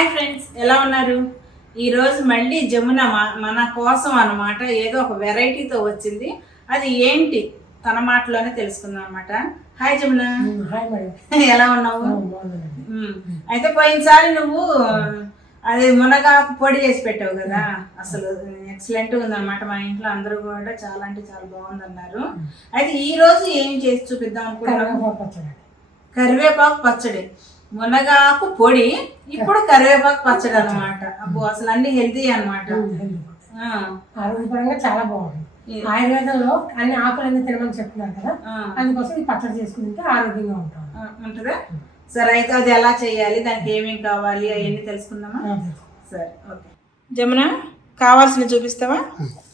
Hi friends, ఎలా ఉన్నారు? ఈరోజు మళ్ళీ జమున మన కోసం అన్నమాట ఏదో ఒక వెరైటీతో వచ్చింది. అది ఏంటి తన మాటలోనే తెలుసుకుందాం అనమాట. హాయ్ జమున. Hi madam. ఎలా ఉన్నావు? అయితే పోయినసారి నువ్వు అది మునగాకు పొడి చేసి పెట్టావు కదా, అసలు ఎక్సలెంట్ ఉందన్నమాట. మా ఇంట్లో అందరూ కూడా చాలా అంటే చాలా బాగుందన్నారు. అయితే ఈ రోజు ఏం చేసి చూపిద్దాం అనుకుంటున్నావు? కరివేపాకు పచ్చడి, మునగాకు పొడి, ఇప్పుడు కరివేపాకు పచ్చడి అనమాట. అబ్బో అసలు అన్ని హెల్తీ అనమాట. ఆరోగ్యపరంగా చాలా బాగుంది. ఆయుర్వేదంలో అన్ని ఆకులన్నీ తినమని చెప్తున్నారు కదా, అందుకోసం ఈ పచ్చడి చేసుకుంటే ఆరోగ్యంగా ఉంటాం ఉంటుందా? సరే, అయితే అది ఎలా చేయాలి, దానికి ఏమేమి కావాలి అవన్నీ తెలుసుకుందామా? సరే, ఓకే. జమున, కావాల్సిన చూపిస్తావా?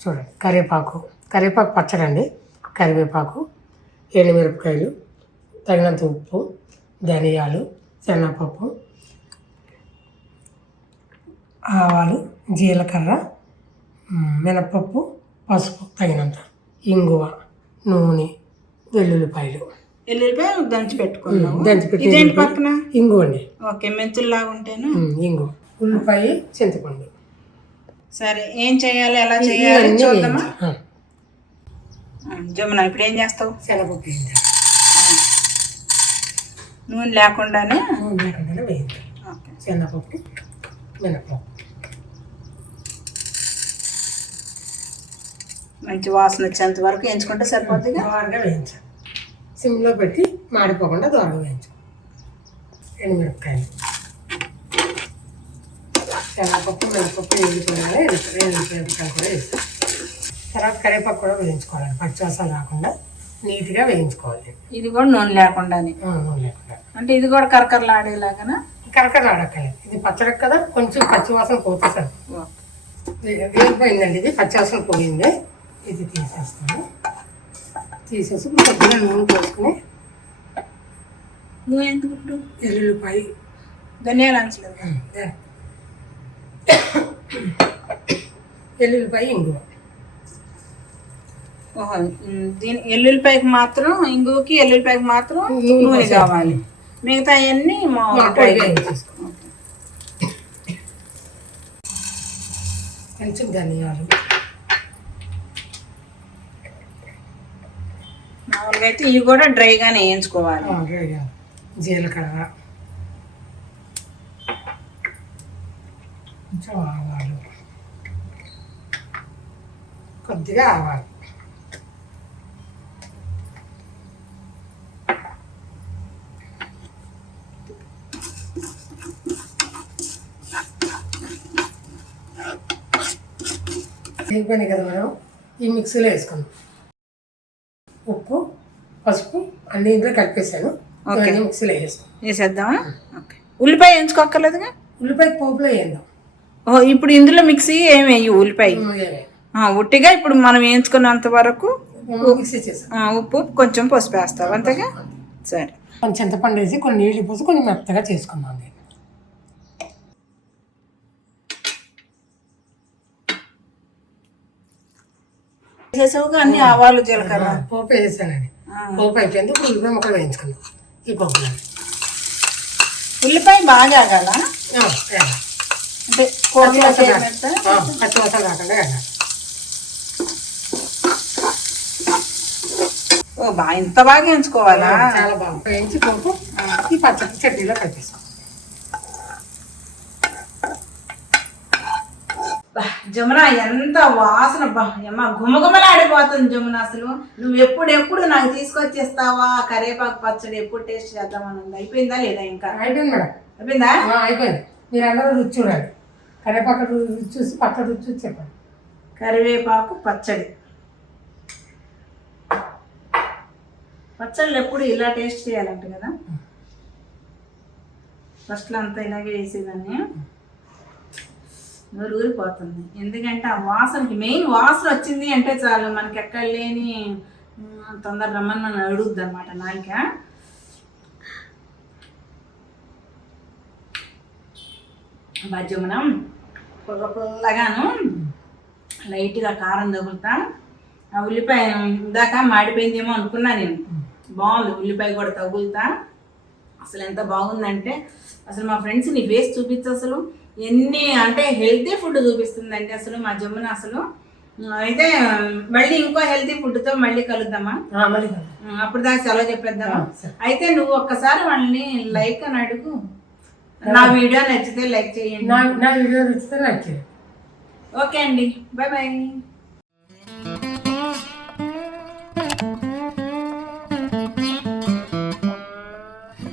చూడండి, కరివేపాకు పచ్చడి అండి. కరివేపాకు, ఎండుమిరపకాయలు, తగినంత ఉప్పు, ధనియాలు, శనగపప్పు, ఆవాలు, జీలకర్ర, మినపప్పు, పసుపు తగినంత, ఇంగువ, నూనె, వెల్లుల్లిపాయలు. ఎల్లుల్లిపాయ దంచి పెట్టుకున్నాము. ఇదేంటి పక్కన? ఇంగువ అండి. ఓకే, మెంతుల్లాగా ఉంటేను ఇంగువ, ఉల్లిపాయ, చింతపండు. సరే, ఏం చేయాలి, ఎలా చేయాలి చూద్దామా? జమున, ఇప్పుడు ఏం చేస్తావు? శనగపప్పు వేయించాలి. నూనె లేకుండానే వేయించాలి. శనగపప్పు, మినపప్పు. మంచి వాసన వచ్చేంత వరకు వేయించుకుంటే సరిపోతుంది. దోరగా వేయించాలి. సిమ్లో పెట్టి మాడిపోకుండా దోరగా వేయించాలి. ఎండుమిరపకాయలు, శనగపప్పు, మినపప్పు వేయించుకోవాలి. ఎండుమిరపకాయలు కూడా వేస్తాం. తర్వాత కరివేపాకు కూడా వేయించుకోవాలండి. పచ్చివాసన రాకుండా నీట్గా వేయించుకోవాలి. ఇది కూడా నూనె లేకుండానే. నూనె లేకుండా అంటే ఇది కూడా కరకరలాడేలాగా. కరకరలాడక్కర్లేదు, ఇది పచ్చడి కదా, కొంచెం పచ్చివాసన పోతే సార్ వేగిపోయిందండి. ఇది పచ్చివాసన పోయింది. ఇది తీసేస్తాను. తీసేసి కొద్దిగా నూనె పోసుకుని, నూనె ఎందుకు ఇప్పుడు? ఎల్లుల్లిపాయ, ధనియాలు అంచలేదు, ఎల్లుల్లిపాయ, ఇంగువ. ఓహో, దీని ఎల్లుల్లిపాయకి మాత్రం, ఇంగువకి ఎల్లుల్లిపాయకి మాత్రం నూనె కావాలి. మిగతా అవన్నీ కొంచెం ధనియాలు, మామూలుగా అయితే ఇవి కూడా డ్రైగానే వేయించుకోవాలి. డ్రైగా, జీలకర్ర, కొంచెం ఆవాలు, కొద్దిగా ఆవాలు, అయిపోయినాయి కదా మనం ఈ మిక్సీలో వేసుకున్నాం. ఉప్పు, పసుపు అన్ని ఇంట్లో కలిపేసాను. మిక్సీలో వేసేద్దామా? ఓకే. ఉల్లిపాయ వేయించుకోక్కర్లేదుగా? ఉల్లిపాయ పోపులో వేద్దాం. ఓహో, ఇప్పుడు ఇందులో మిక్సీ ఏమి వేయి? ఉల్లిపాయ ఉట్టిగా ఇప్పుడు మనం వేయించుకున్నంత వరకు మిక్సీ చేసాం. ఉప్పు, కొంచెం పసుపు వేస్తావు అంతేగా? సరే, కొంచెం చింతపండు వేసి కొన్ని నీళ్ళు పోసి కొంచెం మెత్తగా చేసుకుందాం. చేసావుగా అన్ని ఆవాలు, జీలకర్ర, పోపు వేసానండి. పోపు అయిపోయింది. ఇప్పుడు ఉల్లిపాయ ముక్కలు వేయించుకుందాం. ఈ పోపులో ఉల్లిపాయ బాగా ఆగాల, అంటే పచ్చివాసన రాకుండా వేయాలి. ఓ బా, ఇంత బాగా వేయించుకోవాలా? చాలా బాగా వేయించి పోపు ఈ పచ్చడి చట్నీలో కలిపేస్తాం. జమున, ఎంత వాసన! గుమగుమలాడిపోతుంది జమున. అసలు నువ్వు ఎప్పుడు నాకు తీసుకొచ్చేస్తావా? కరివేపాకు పచ్చడి ఎప్పుడు టేస్ట్ చేద్దామని ఉంది. అయిపోయిందా లేదా? ఇంకా అయిపోయింది మేడం. అయిపోయిందా? అయిపోయింది. మీరు అందరూ రుచి చూడాలి. కరివేపాకు రుచి చూసి పచ్చడి రుచి చూసి చెప్పండి. కరివేపాకు పచ్చడి. పచ్చళ్ళు ఎప్పుడు ఇలా టేస్ట్ చేయాలంట కదా. ఫస్ట్లో అంతా ఇలాగే వేసేదాన్ని. ఊరిపోతుంది, ఎందుకంటే ఆ వాసనకి, మెయిన్ వాసన వచ్చింది అంటే చాలు మనకి ఎక్కడ లేని తొందర రమ్మని నన్ను అడుగుద్ది అనమాట నాలిక. బజ్జమునం పుల్లగాను లైట్గా కారం తగులుతా. ఆ ఉల్లిపాయ ఇందాక మాడిపోయిందేమో అనుకున్నా నేను. బాగుంది, ఉల్లిపాయ కూడా తగులుతా. అసలు ఎంత బాగుందంటే అసలు మా ఫ్రెండ్స్ నీ ఫేస్ చూపించు అసలు ఎన్ని అంటే హెల్తీ ఫుడ్ చూపిస్తుందండి అసలు మా జమున అసలు. అయితే మళ్ళీ ఇంకో హెల్తీ ఫుడ్తో మళ్ళీ కలుద్దామా? మళ్ళీ అప్పుడు దాకా సెలవు చెప్పేద్దామా? అయితే నువ్వు ఒక్కసారి వాళ్ళని లైక్ అని అడుగు. నా వీడియో నచ్చితే లైక్ చేయండి. నా వీడియో నచ్చితే లైక్ చేయండి. ఓకే అండి, బాయ్ బాయ్.